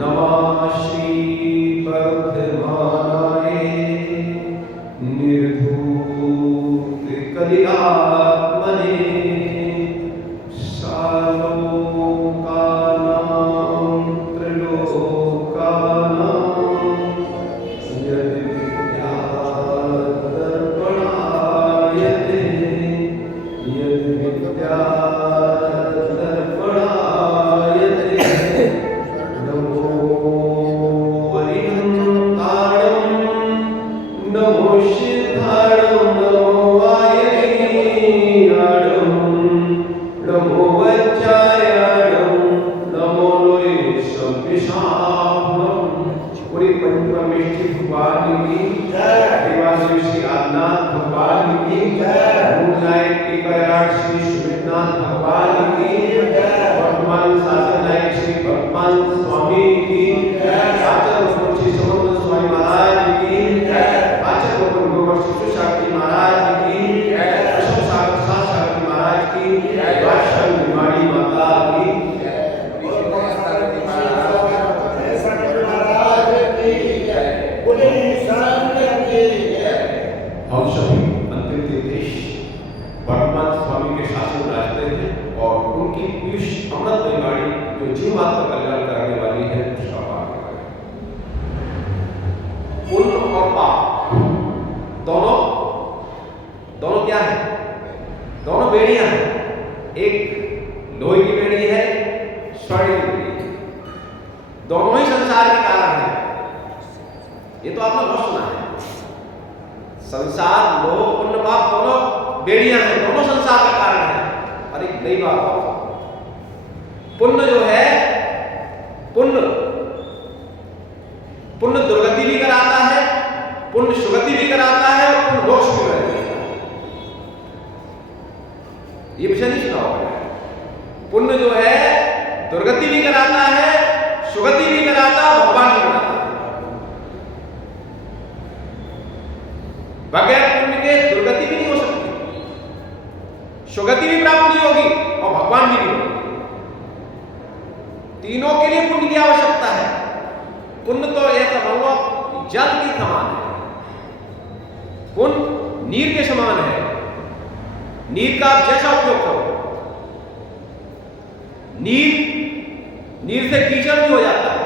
नमः श्री वर्धमानाय निर्धूत कलिकात्मने सालोकानां त्रिलोकानां यद्विद्यादर्पणायते दोनों क्या है? दोनों बेड़ियां हैं। एक लोहे की बेड़ी है, स्वर्ण की बेड़ी है। दोनों ही संसार के कारण है। ये तो आपने बहुत सुना है। संसार, लोह, पुण्य, पाप दोनों बेड़ियां हैं, दोनों संसार का कारण है। और एक नई बात, पुण्य जो है, पुण्य दुर्गति भी कराता है, पुण्य सुगति भी कराता है, और पुण्य मोक्ष भी कराता है। ये विषय नहीं सुना होगा। पुण्य जो है दुर्गति भी कराता है, सुगति भी कराता है, भगवान भी कराता है। बगैर पुण्य के दुर्गति भी नहीं हो सकती, सुगति भी प्राप्त नहीं होगी, और भगवान भी नहीं होगी। तीनों के लिए पुण्य की आवश्यकता है। पुण्य तो ऐसा मानो जल के समान है, पुण्य नीर के समान है। नीर का आप जैसा उपयोग करो, नीर से कीचड़ भी हो जाता है,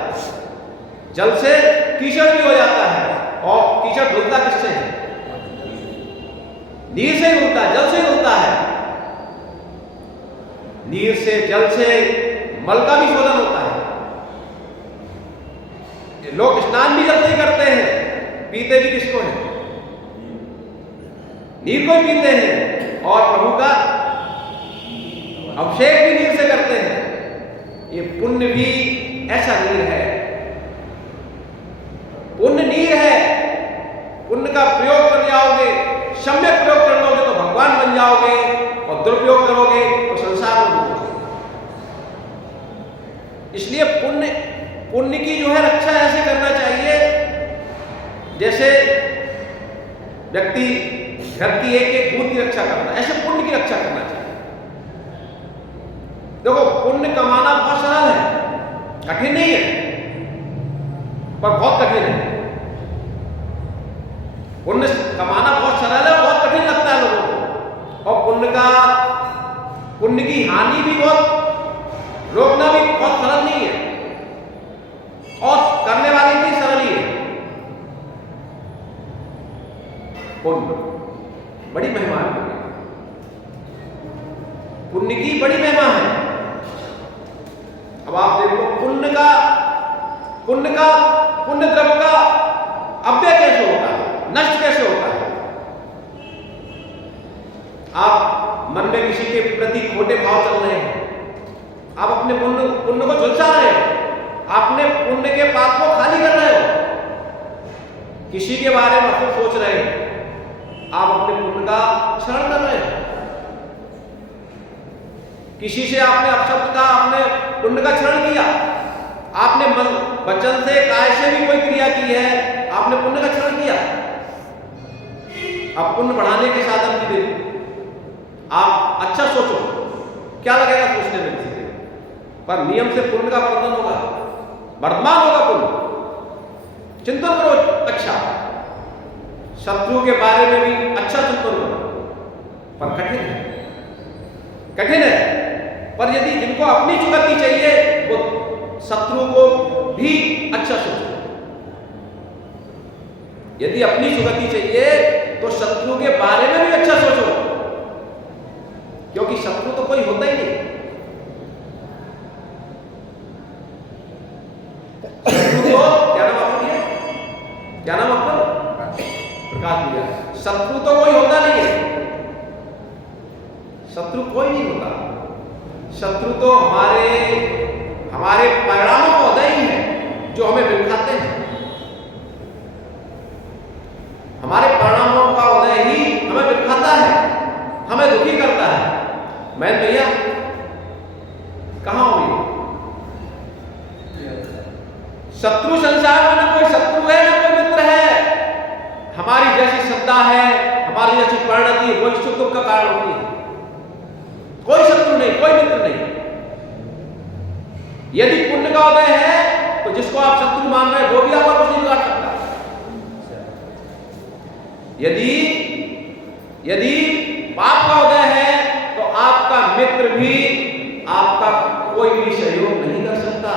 जल से कीचड़ भी हो जाता है। और कीचड़ धुलता किससे है? नीर से ही धुलता है, जल से ही धुलता है। नीर से, जल से मल का भी शोधन होता है। लोग स्नान भी जल से ही करते हैं, पीते भी किसको है? नीर को ही पीते हैं। और प्रभु का अभिषेक भी नीर से करते हैं। ये पुण्य भी ऐसा नीर है। पुण्य नीर है। पुण्य का प्रयोग कर जाओगे, सम्यक प्रयोग कर लोगे तो भगवान बन जाओगे, और दुरुपयोग करोगे तो संसार में डूबोगे। इसलिए पुण्य की जो है रक्षा ऐसे करना चाहिए जैसे व्यक्ति घर की एक बूंद की रक्षा करना, ऐसे पुण्य की रक्षा करना चाहिए। देखो, पुण्य कमाना बहुत सरल है, कठिन नहीं है, पर बहुत कठिन है। पुण्य कमाना बहुत सरल है, बहुत कठिन लगता है लोगों को। और पुण्य की हानि भी बहुत, रोकना भी बहुत सरल नहीं है, और करने वाले भी सरल ही है। पुण्य बड़ी महिमा है, पुण्य की बड़ी महिमा है। अब आप देखो, पुण्य द्रव्य का अव्यय कैसे होता है, नष्ट कैसे होता है? आप मन में किसी के प्रति खोटे भाव चल रहे हैं, आप अपने पुण्य को झुलसा रहे हो, आपने पुण्य के पाप को खाली कर रहे हो, किसी के बारे में आप सोच रहे हो, आप अपने पुण्य का क्षरण कर रहे हैं। किसी से आपने अपशब्द का, आपने पुण्य का क्षरण किया, आपने मन, वचन से, काय से भी कोई क्रिया की है, आपने पुण्य का क्षरण किया। अब पुण्य बढ़ाने के साधन भी देखो, आप अच्छा सोचो, क्या लगेगा सोचने में किसी को, पर नियम से पुण्य का वर्धन होगा, वर्तमान होगा पुण्य। चिंतन करो अच्छा, शत्रु के बारे में भी अच्छा चिंतन करो, पर कठिन है, कठिन है। पर यदि जिनको अपनी चुकती चाहिए वो शत्रु को भी अच्छा सोचो। यदि अपनी चुकती चाहिए तो शत्रु के बारे में भी अच्छा सोचो, क्योंकि शत्रु तो कोई होता ही नहीं। शत्रु तो क्या नाम आपको दिया, क्या नाम आपका? प्रकाश दिया। शत्रु तो कोई होता नहीं है, शत्रु कोई नहीं होता। शत्रु तो हमारे परिणामों का उदय ही है जो हमें बिलखाते हैं। हमारे परिणामों का उदय ही हमें बिलखाता है, हमें दुखी करता है। मैं भैया कहां हुई? शत्रु संसार में ना कोई शत्रु है ना कोई मित्र है। हमारी जैसी श्रद्धा है, हमारी जैसी परिणति वही सुख दुख का कारण होती है। कोई शत्रु नहीं, कोई मित्र नहीं। यदि पुण्य का उदय है तो जिसको आप शत्रु मान रहे हैं वो भी आपका कुछ नहीं बिगाड़ सकता। यदि पाप का उदय है तो आपका मित्र भी आपका कोई भी सहयोग नहीं कर सकता।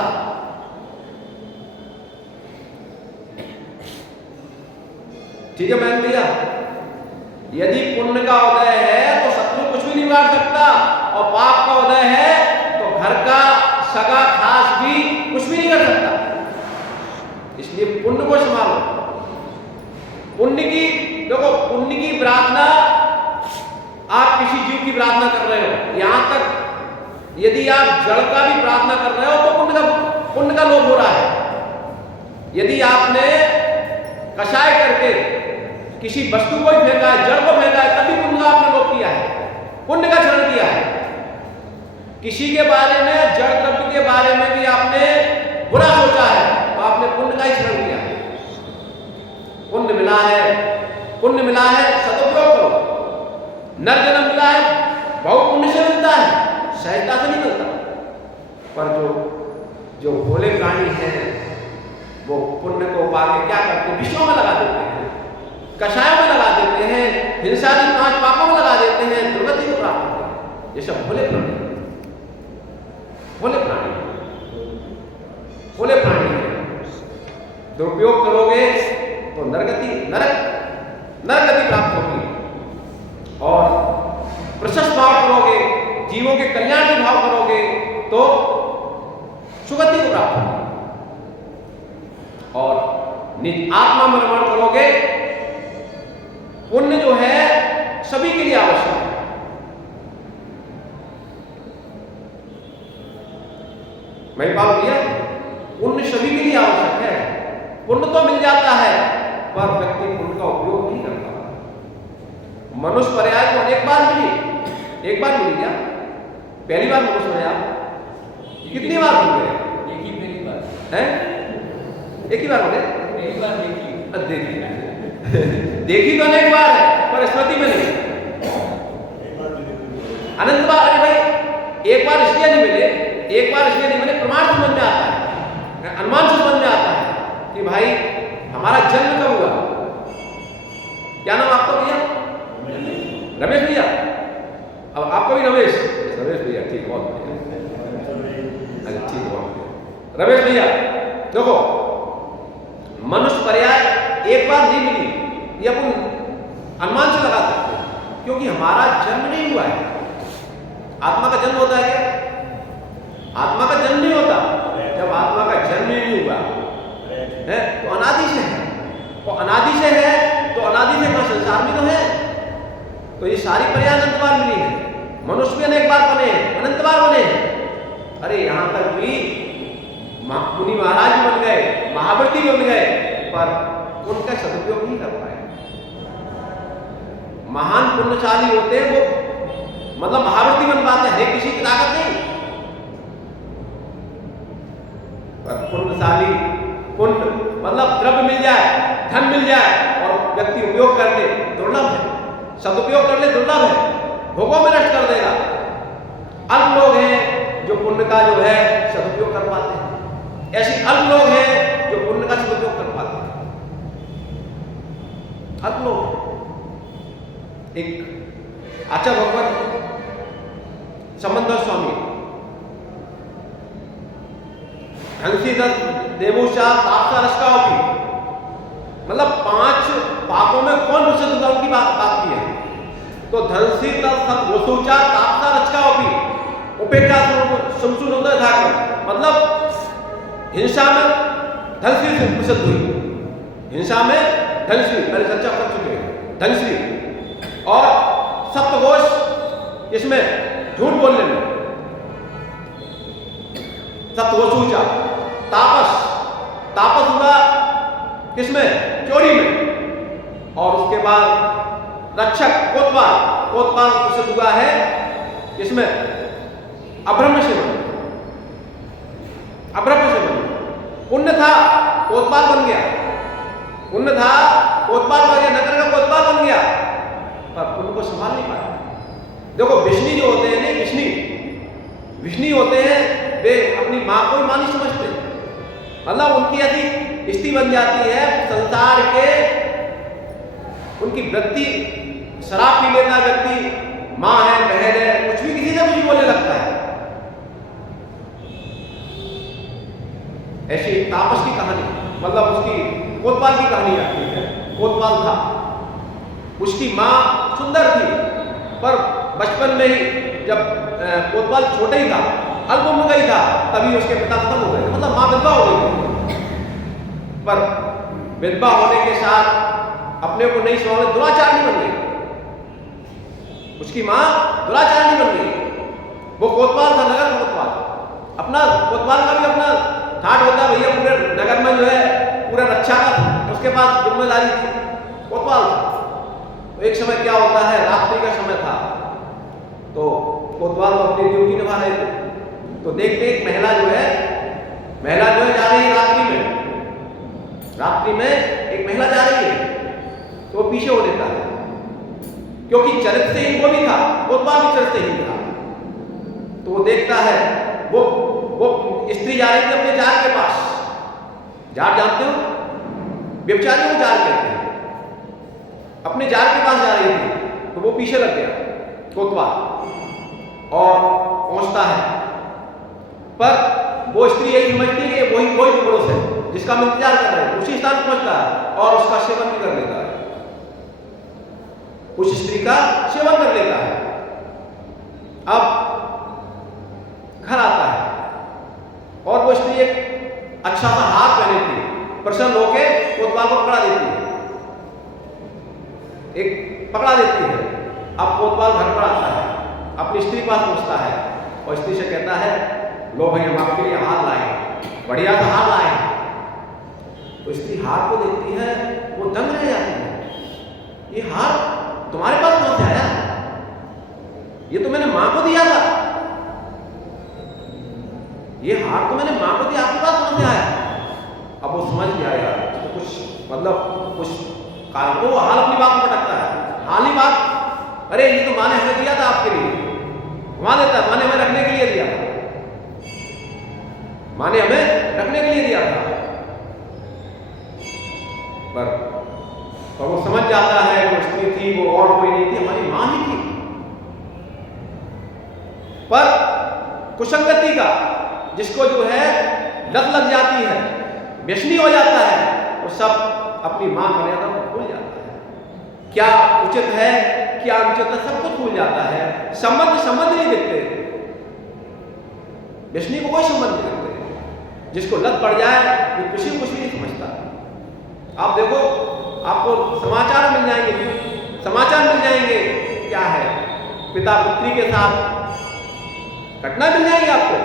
ठीक है बहन भैया, यदि पुण्य का उदय है तो शत्रु कुछ भी नहीं बिगाड़ सकता, और पाप का उदय है तो घर का सगा खास भी कुछ भी नहीं कर सकता। इसलिए पुण्य को संभालो। पुण्य की देखो, पुण्य की प्रार्थना आप किसी जीव की प्रार्थना कर रहे हो, यहां तक यदि आप जड़ का भी प्रार्थना कर रहे हो तो पुण्य का लोभ हो रहा है। यदि आपने कषाय करके किसी वस्तु को ही फेंका है, जड़ को फेंका है, तभी पुण्य का आपने लोभ किया है, पुण्य का क्षरण किया है। किसी के बारे में, जड़ द्रव्य के बारे में भी आपने बुरा सोचा है तो आपने पुण्य का ही क्षरण किया है। पुण्य मिला है सदुपयोग करो। नर जन्म मिला है बहुत पुण्य से मिलता है, सहजता से नहीं मिलता। पर जो भोले प्राणी हैं वो पुण्य को पाके क्या करते हैं? विषयों में लगा देते हैं, कषायों में लगा देते हैं, हिंसादी 5 पापों में लगा देते हैं, दुर्गति को प्राप्त करते हैं। ये सब भोले प्राणी हैं, भोले प्राणी हैं। दुरुपयोग करोगे तो नरक गति प्राप्त होगी, और प्रशस्त भाव करोगे, जीवों के कल्याण के भाव करोगे तो सुगति को प्राप्त होगी। और निज आत्मा में रमण करोगे। पुण्य जो है सभी के लिए आवश्यक है। मैं बात किया, पुण्य सभी के लिए आवश्यक है। पुण्य तो मिल जाता है पर व्यक्ति पुण्य का उपयोग नहीं करता। मनुष्य पर्याय तो एक बार मिली, एक बार मिली क्या? पहली बार मनुष्य पर्याय कितनी बार मिल गए? एक ही पहली बार है, एक ही बार बोले, पहली बार देखी देखी तो अनेक बार है पर स्मृति में नहीं। अनंत बार। अरे भाई एक बार इसलिए नहीं मिले, एक बार इसलिए नहीं मिले, प्रमाण समझ में आता है, अनुमान से समझ में आता है कि भाई हमारा जन्म कब हुआ। क्या नाम आपका भैया? रमेश भैया। अब आपका भी रमेश भैया, ठीक, बहुत बढ़िया, ठीक, बहुत बढ़िया। रमेश भैया देखो, मनुष्य पर्याय एक बार नहीं मिली, ये अपन अनुमान से लगा सकते हैं, क्योंकि हमारा जन्म नहीं हुआ है। आत्मा का जन्म होता है क्या? आत्मा का जन्म नहीं होता। जब आत्मा का जन्म ही नहीं हुआ है तो अनादि से है, और अनादि से है तो अनादि से कहां संसार में तो है। तो ये सारी पर्याय अनंत बार मिली है। मनुष्य भी अनेक बार बने हैं, अनंत बार बने हैं। अरे यहां तक भी मुनि महाराज भी बन गए, महाव्रती भी बन गए, पर उनका सदुपयोग नहीं कर पाए। महान पुण्यशाली होते हैं वो, मतलब महाव्रती बन पाते हैं, किसी की ताकत नहीं। पर पुण्यशाली, पुण्य मतलब द्रव्य मिल जाए, धन मिल जाए और व्यक्ति उपयोग कर ले, दुर्लभ है। सदुपयोग कर ले, दुर्लभ है, भोगों में नष्ट कर देगा। अल्प लोग हैं जो पुण्य का जो है सदुपयोग कर पाते हैं। ऐसे अल्प लोग हैं जो पुण्य का सदुपयोग कर पाते हैं, अल्प लोग। एक आचार्य भगवत समंदर स्वामी हंसीदत्त देवोचा तापसा रसकाओपी, मतलब 5 पापों में कौन प्रसिद्ध हुआ उनकी बात की है। तो धनसी तत् वसुचा तापसा रचकाओपी उपेक्षा सुमसुन उदय धाकर, मतलब हिंसा में धनसी से प्रसिद्ध हुई, हिंसा में धनसी, पहले चर्चा कर चुके हैं धनसी, और सप्तघोष इसमें झूठ बोलने में, सप्तघोषूचा तापस, तापस हुआ किसमें, चोरी में, और उसके बाद रक्षक कोतवाल, कोतवाल प्रसिद्ध हुआ है इसमें अभ्रम सेवन, अभ्रम सेवन। पुण्य था कोतवाल बन गया, पुण्य था कोतवाल बन गया, नगर का कोतवाल बन गया, पर पुण्य को संभाल नहीं पाया। देखो विष्णु जो होते हैं ना, विष्णु होते हैं, वे अपनी माँ को ही माँ नहीं समझते, मतलब उनकी ऐसी स्थिति बन जाती है संसार के, उनकी वृत्ति, शराब पी लेता व्यक्ति, माँ है, बहन है, कुछ भी किसी से कुछ बोलने लगता है। ऐसी तापस की कहानी, मतलब उसकी कोतवाल की कहानी आती है। कोतवाल था, उसकी माँ सुंदर थी, पर बचपन में ही जब कोतवाल छोटे ही था, अल्प उम्र का ही था, तभी उसके पिता खत्म हो गए, मतलब माँ विधवा हो गई। पर विधवा होने के साथ अपने को नहीं संभाले, दुराचारणी बन गई, उसकी माँ दुराचारणी बन गई। वो कोतवाल था, नगर का कोतवाल, अपना कोतवाल का भी अपना ठाट होता है, भैया पूरे नगर में जो है पूरा रक्षा का उसके पास जिम्मेदारी थी, कोतवाल था। तो एक समय क्या होता है, रात्रि का समय था, तो कोतवाल तो अपनी ड्यूटी निभा रहे थे, तो देखते एक महिला जो है जा रही है रात्रि में एक महिला जा रही है, तो वो पीछे हो लेता है, क्योंकि चरित्रहीन वो भी था, कोतवाल भी चरित्रहीन था। तो वो देखता है, वो स्त्री जा रही थी अपने जार के पास, जार जानते हो, व्यभिचारी को जार कहते हैं, अपने जार के पास जा रही थी, तो वो पीछे लग गया कोतवाल और पहुंचता है, पर वो स्त्री यही समझती है कि वही पुरुष है जिसका हम इंतजार कर रहे हैं, उसी स्थान पहुंचता है और उसका सेवन भी कर लेता है, उस स्त्री का सेवन कर लेता है। अब घर आता है और वो स्त्री एक अच्छा सा हाथ पहने थी, प्रसन्न होके कोतवाल को पकड़ा देती है, एक पकड़ा देती है। अब कोतवाल घर पर आता है, अपनी स्त्री पास पहुंचता है और स्त्री से कहता है, लो भाई हम आपके लिए हार लाए, बढ़िया सा हार लाए। तो स्त्री हार को देखती है, वो दंग रह जाती है, ये हार तुम्हारे पास कहां से आया, ये तो मैंने मां को दिया था, ये हार तो मैंने मां को दिया, आपके पास कहां से आया। अब वो समझ गया यार, तो कुछ मतलब कुछ कारण, तो वो हाल अपनी बात में पटकता है, हाल ही बात, अरे ये तो मां ने हमें दिया था आपके लिए, मां देता, मां ने हमें रखने के लिए दिया था, मां ने हमें रखने के लिए दिया था। पर वो समझ जाता है वो स्त्री थी, वो और कोई नहीं थी, हमारी मां ही थी। पर कुसंगति का जिसको जो है लत लग जाती है, व्यसनी हो जाता है, वो सब अपनी मां मर्यादा को भूल जाता है, क्या उचित है क्या अनुचित है, सब कुछ भूल जाता है, संबंध नहीं देखते, व्यसनी को कोई संबंध नहीं देखते, जिसको लत पड़ जाए वो कुछ भी नहीं समझता। आप देखो, आपको समाचार मिल जाएंगे, क्या है, पिता पुत्री के साथ घटना मिल जाएगी आपको,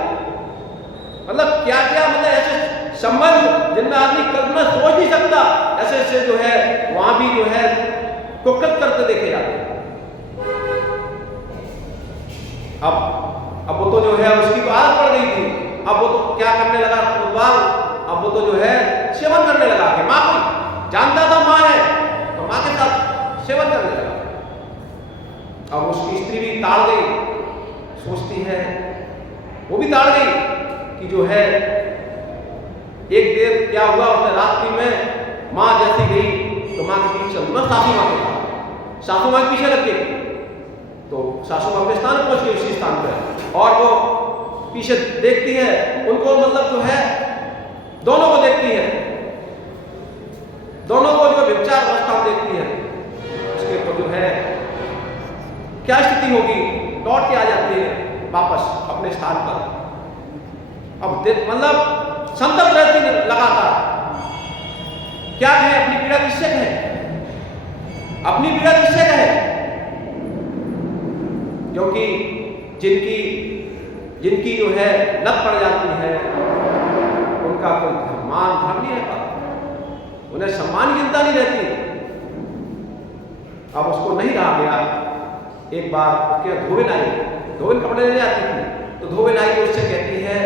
मतलब क्या क्या, मतलब ऐसे संबंध जिनमें आदमी कल्पना सोच नहीं सकता, ऐसे जो है वहां भी जो है कुकृत करते देखे जाते हैं। अब वो तो जो है उसकी तो आदत पड़ गई थी, अब वो तो क्या करने लगा कोतवाल, अब वो तो जो है सेवन करने लगा कि मां को जानता था मां है, तो मां के साथ सेवन करने लगा। अब उसकी स्त्री भी ताड़ गई, सोचती है, वो भी ताड़ गई कि जो है क्या हुआ, उसने रात्रि में माँ जैसी गई तो माँ के पीछे चल, मैं सासू माँ के साथ, सासू माँ के पीछे लग गई तो सासू माँ अपने स्थान पर पहुंच गई, उसी स्थान पर, और वो पीछे देखती है उनको, मतलब जो है दोनों को देखती है, दोनों को जो व्यभिचार अवस्था देखती है, उसके ऊपर जो है क्या स्थिति होगी, लौट के आ जाती है वापस अपने स्थान पर। अब मतलब संतप्त रहती लगातार, क्या कहे, अपनी पीड़ा किससे कहे, अपनी पीड़ा किससे कहे, क्योंकि जिनकी जो है लत पड़ जाती है उनका कोई मान धर्म नहीं रहता, उन्हें सम्मान की चिंता नहीं रहती। अब उसको नहीं रहा गया, एक बार उसके धोबिन आई, धोबिन कपड़े लेने आती थी, तो धोबिन आई तो उससे कहती है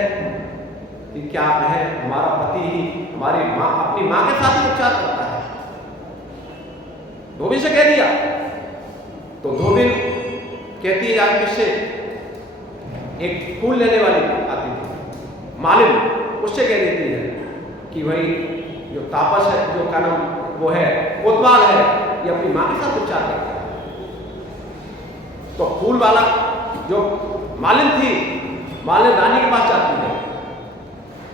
कि क्या है, हमारा पति ही हमारी माँ, अपनी माँ के साथ ही उपचार करता है, धोबिन से कह दिया। तो धोबिन कहती है आप किससे, एक फूल लेने वाली आती थी मालिन, उससे कह देती है कि भाई जो तापस है, जो का नाम वो है कोतवाल है, ये अपनी माँ के साथ उपचार करता है। तो फूल वाला जो मालिन थी, मालिन रानी के पास जाती है,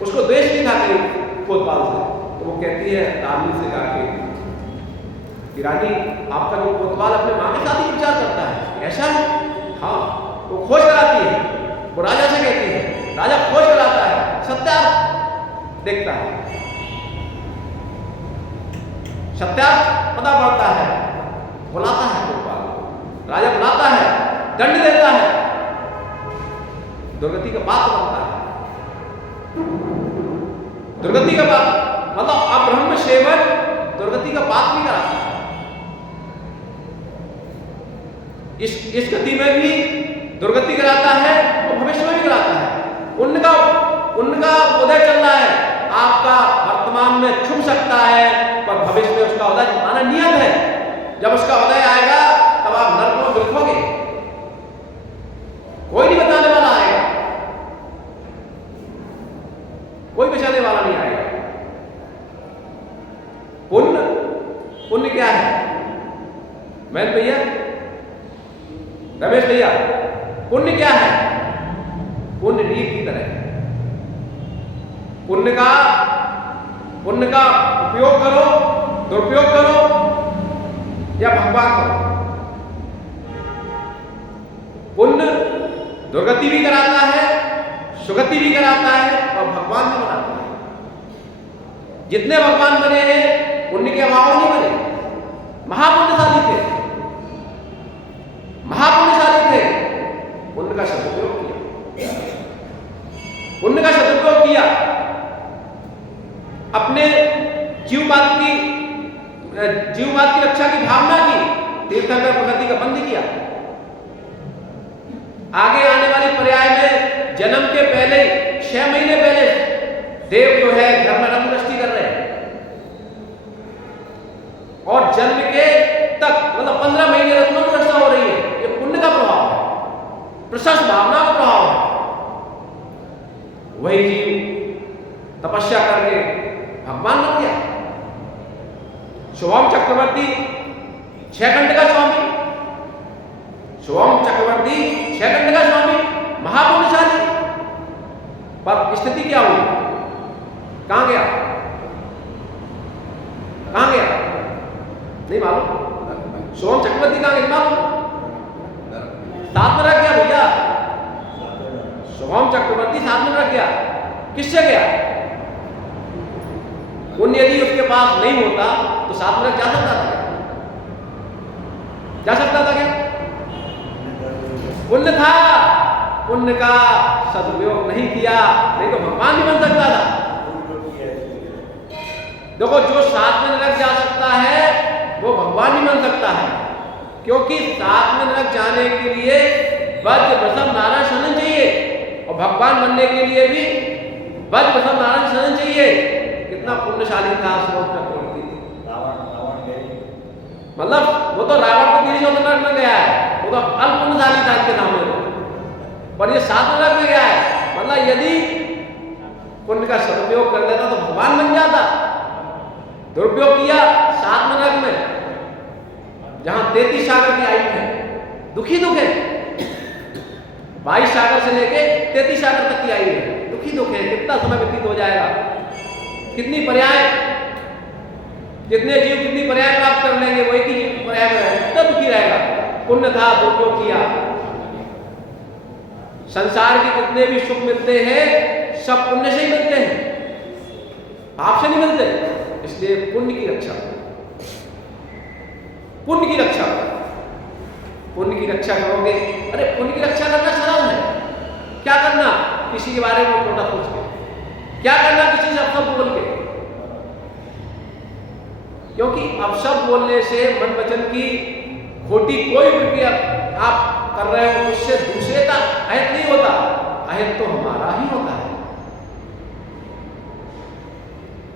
उसको द्वेष नहीं था कहीं कोतवाल से, तो वो कहती है रानी से जाके कि रानी आपका जो कोतवाल अपने माँ के साथ ही उपचार करता है, ऐसा है? हाँ। वो खोज कराती है, वो राजा से कहती है, राजा खोज कराता है, सत्यार्थ देखता है, सत्यार्थ पता पड़ता है, बुलाता है कोतवाल, राजा बुलाता है, दंड देता है, दुर्गति का पात्र बनता है। दुर्गति का पात्र मतलब अब्रह्म सेवन दुर्गति का पात्र भी कराता है। इस गति में भी दुर्गति कराता है और भविष्य में भी कराता है। उनका उदय चल रहा है, आपका वर्तमान में छुप सकता है पर भविष्य में उसका उदय आना नियत है। जब उसका उदय आएगा तब आप नरक में बिलखोगे, कोई नहीं बताने वाला आएगा, कोई बचाने वाला नहीं आएगा। पुण्य क्या है? मैन भैया, रमेश भैया, पुण्य क्या है? पुण्य नीर की तरह है। पुण्य का उपयोग करो, दुरुपयोग करो या भगवान करो। पुण्य दुर्गति भी कराता है, सुगति भी कराता है और भगवान भी बनाता है। जितने भगवान बने हैं पुण्य के अभाव नहीं बने, महापुण्यशाली थे, महापुण्यशाली थे, पुण्य का सदुपयोग किया, पुण्य का सदुपयोग किया, अपने जीवमात्र की रक्षा की भावना की, तीर्थंकर प्रगति का बंद किया। आगे आने वाले पर्याय में जन्म के पहले 6 महीने पहले देव जो है घर में रंगदृष्टि कर रहे हैं और जन्म के तक मतलब 15 महीने रत्नों की रक्षा हो रही है। ये पुण्य का प्रभाव है, प्रशस्त भावना का प्रभाव है। वही जीव तपस्या करके भगवान बन गया। शुभम चक्रवर्ती 6 खंड का स्वामी, शुभम चक्रवर्ती 6 खंड का स्वामी, महापुण्यशाली, पर स्थिति क्या हुई? कहां गया? कहां गया नहीं मालूम। शुभम चक्रवर्ती कहां गया मालूम? साथ में रख गया भैया, शुभम चक्रवर्ती साथ में रख गया। किससे गया? पुण्य यदि उसके पास नहीं होता तो साथ में जा सकता था क्या? जा सकता था क्या? पुण्य था, पुण्य का सदुपयोग नहीं किया, नहीं तो भगवान भी बन सकता था। देखो, जो साथ में नरक जा सकता है वो भगवान भी बन सकता है, क्योंकि साथ में नरक जाने के लिए वज्र प्रसन्न नारायण शरण चाहिए और भगवान बनने के लिए भी वज्र प्रसन्न नारायण शरण चाहिए। कितना पुण्यशाली था शुभम चक्रवर्ती। मतलब वो तो रावण को तीन नरक में गया है, वो तो अल्प पुण्यशाली था इसके सामने तो, पर ये साथ में नरक में गया है। मतलब यदि पुण्य का सदुपयोग कर लेता तो भगवान बन जाता। दुरुपयोग किया 7 नरक में, जहां 33 सागर की आयु है, दुखी दुख है। 22 सागर से लेके 33 सागर तक की आयु है, दुखी दुख है। कितना समय व्यतीत हो जाएगा, कितनी पर्याय, कितने जीव कितनी पर्याय प्राप्त कर लेंगे, वो एक ही पर्याय में रहेगा, कितना दुखी रहेगा। पुण्य था, दुरुपयोग किया। संसार के जितने भी सुख मिलते हैं सब पुण्य से ही मिलते हैं, पाप से नहीं मिलते। इसलिए पुण्य की रक्षा करो, पुण्य की रक्षा करो। पुण्य की रक्षा करोगे, अरे पुण्य की रक्षा करना सरल है। क्या करना, किसी के बारे में छोटा सोच के, क्या करना किसी से अपशब्द बोल के, क्योंकि अपशब्द बोलने से मन वचन की खोटी कोई प्रक्रिया आप कर रहे हो, उससे दूसरे का अहित नहीं होता, अहित तो हमारा ही होता है।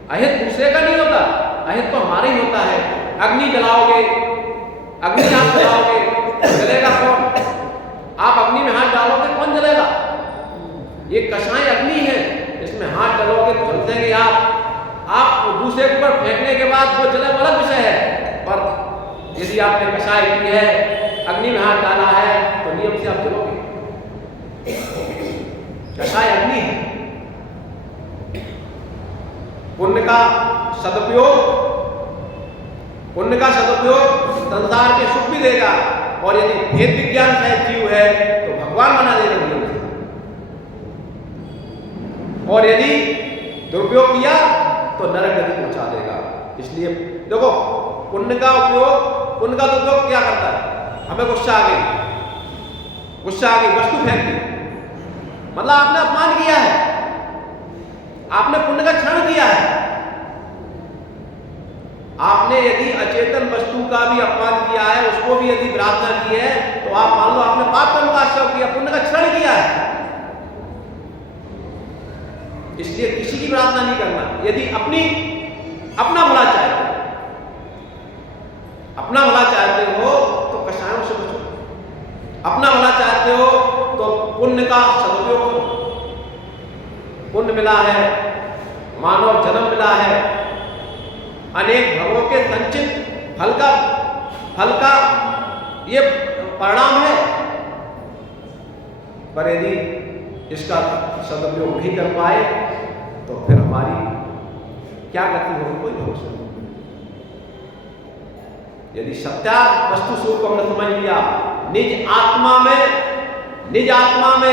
अहित दूसरे का नहीं होता, अहित तो हमारा ही होता है। अग्नि जलाओगे, अग्नि आप जलाओगे, जलेगा कौन? आप अग्नि में हाथ डालोगे, कौन जलेगा? ये कषाय अग्नि है, इसमें हाथ डालोगे तो जल देंगे आप दूसरे के ऊपर फेंकने के बाद वो जले, अलग विषय है। पर यदि आपने कषाय की है, अग्नि में हाथ डाला है, तो नियम से आप जलोगे। कषाय अग्नि है। पुण्य का सदुपयोग, पुण्य का सदुपयोग संसार के सुख भी देगा, और यदि भेद विज्ञान सहित जीव है तो भगवान बना देगा नियम से। और यदि दुरुपयोग किया तो नरक गति पहुंचा देगा। इसलिए देखो, पुण्य का उपयोग, पुण्य का दुरुपयोग क्या करता है? हमें गुस्सा आ गई, गुस्सा आ गई, वस्तु फेंक दी, मतलब आपने अपमान किया है, आपने पुण्य का क्षरण किया है। आपने यदि अचेतन वस्तु का भी अपमान किया है, उसको भी यदि प्रार्थना की है, तो आप मान लो आपने पाप कर्म का आश्रय किया, पुण्य का क्षरण किया है। इसलिए किसी की प्रार्थना नहीं करना। यदि अपना भला चाहते हो, अपना भला चाहते हो तो कषायों से बचो। अपना भला चाहते हो तो पुण्य का सदुपयोग करो। पुण्य मिला है, मानव जन्म मिला है, अनेक भवों के संचित फल का ये परिणाम है। पर यदि इसका सदुपयोग नहीं कर पाए तो फिर हमारी क्या गति होगी, कोई भरोसा नहीं। यदि सत्या वस्तु स्वरूप को हमने समझ लिया, निज आत्मा में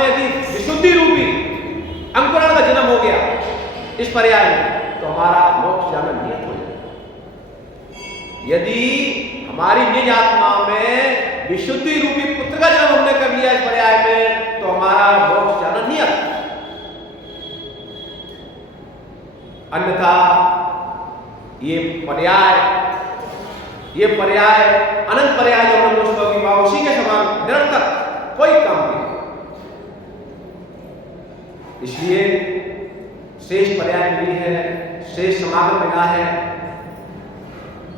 यदि विशुद्धि रूपी अंकुरण का जन्म हो गया इस पर्याय में, तो हमारा मोक्ष जाना नियत हो जाए। यदि हमारी निज आत्मा में विशुद्धि रूपी पुत्र का जन्म हमने कर लिया इस पर्याय में, तो हमारा मोक्ष जाना नियत। अन्यथा ये पर्याय अनंत पर्याय जो हम लोग उसी के समान निरर्थक, कोई काम नहीं। इसलिए शेष पर्याय मिली है, शेष समागम मिला है,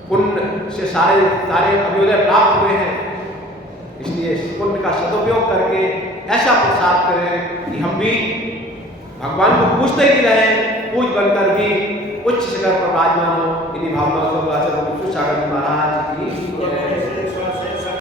पुण्य से सारे अभ्युदय प्राप्त हुए हैं। इसलिए पुण्य का सदुपयोग करके ऐसा प्रसाद करें कि हम भी भगवान को पूजते ही रहें, पूज बनकर भी उच्च शिखर पर विराजमान हो। इन्हीं भावनाओं से सागर महाराज की